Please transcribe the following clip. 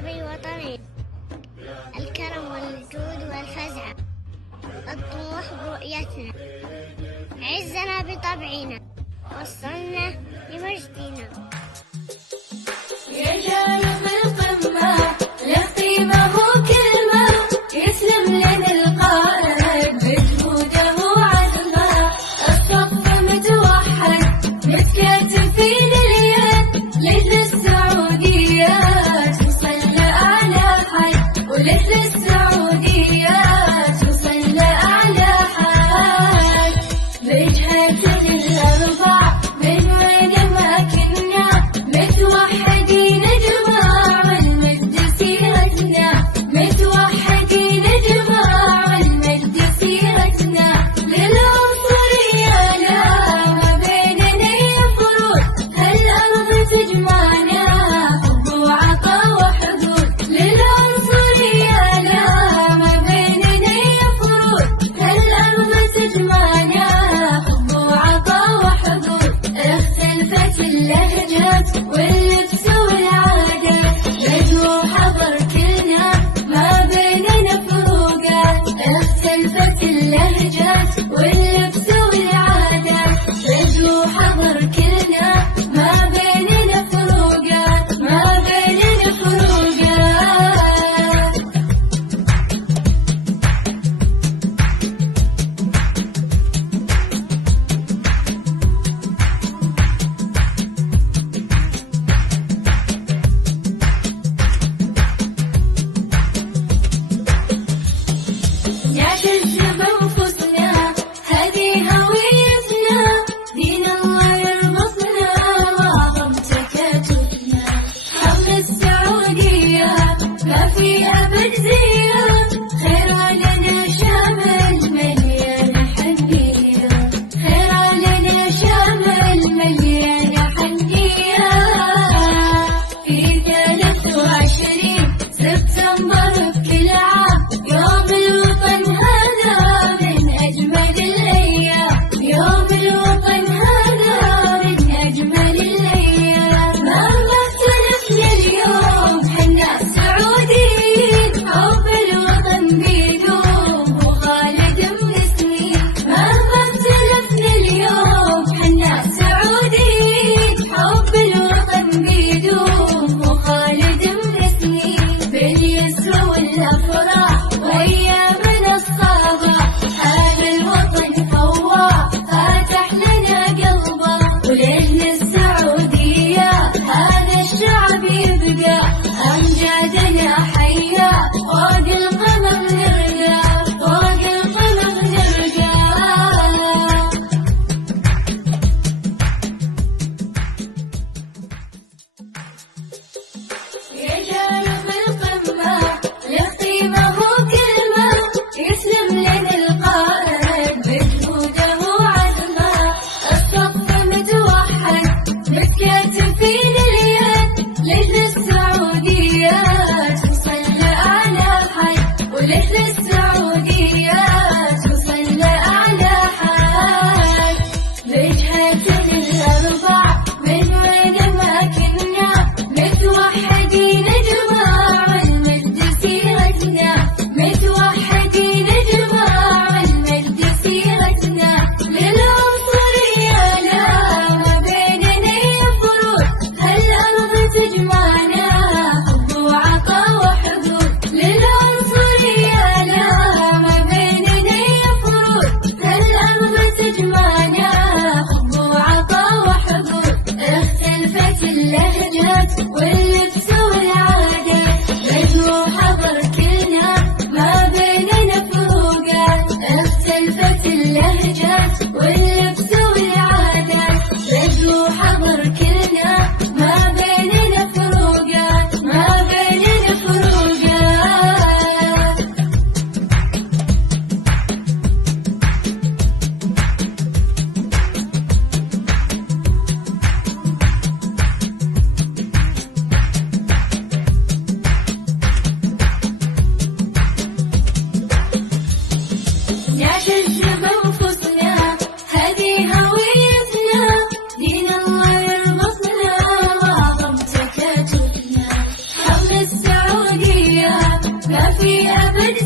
شعبي وطني، الكرم والجود والفزع، الطموح برؤيتنا، عزنا بطبعنا، وصلنا لمجدنا. رجال بالقمة له قيمة وكلمة، يسلم لنا القائد بجهوده وعزمه، الصف متوحد متكاتف في اليد، لجل السعودية توصل لأعلى حد، ولجل السعودية توصل لأعلى حد، بجهة الأربع من وين ما كنا متوحدين جماع المجد سيرتنا، متوحدين جماع المجد سيرتنا، للعنصرية لا ما بيننا يفرق، هالأرض تجمعنا حب وعطا وحدود، للعنصرية لا ما بيننا يفرق، هالأرض تجمعنا حب وعطا وحدود، اختلفت اللهجات واللبس والعادات، بدو حضر كلنا ما بيننا فروقات، اختلفت اللهجات واللبس والعادات، بدو حضر كلنا ما بيننا فروقات، ما بيننا فروقات. نعتز بأنفسنا هذه هويتنا، دين الله يربطنا وأعظم تكاتفنا، حول السعودية ما في أبد زيها، خير لنا شامل مليان حنية، خير لنا شامل مليان حنية، في 23 سبتمبر بكل عام يوم الوطن هذا من أجمل الأيام، يوم الوطن هذا من أجمل الأيام، مهما اختلفنا اليوم حنا سعوديين، حب الوطن بيدوم وخالد من سنين، مهما اختلفنا اليوم حنا سعوديين، حب الوطن بيدوم وخالد من سنين، باليسر والأفراح وأيامنا الصعبة، هذا الوطن فواح فاتح لنا قلبه، ولأجل السعودية هذا الشعب يبقى، أمجادنا حيا فوق القمر نرقى، فوق القمر نرقى. رجال بالقمة له قيمة وكلمة، يسلم لنا القائد بجهوده وعزمه، الصف متوحد متكاتف في اليد، لجل السعودية توصل لأعلى حد، ولجل السعودية توصل لأعلى حد، بجهة الأربع من وين ما كنا متوحدين جماع المجد سيرتنا، متوحدين جماع المجد سيرتنا، للعنصرية لا ما بيننا يفرق، هالأرض تجمعنا حب وعطا وحدود، للعنصرية لا ما بيننا يفرق، هالأرض تجمعنا حب وعطا وحدود، اختلفت اللهجات واللبس والعادات، بدو حضر كلنا ما بيننا فروقات، اختلفت اللهجات واللبس والعادات، بدو حضر كلنا ما بيننا فروقات، ما بيننا فروقات. نعتز بأنفسنا هذه هويتنا، دين الله يربطنا وأعظم تكاتفنا، حول السعودية ما في أبد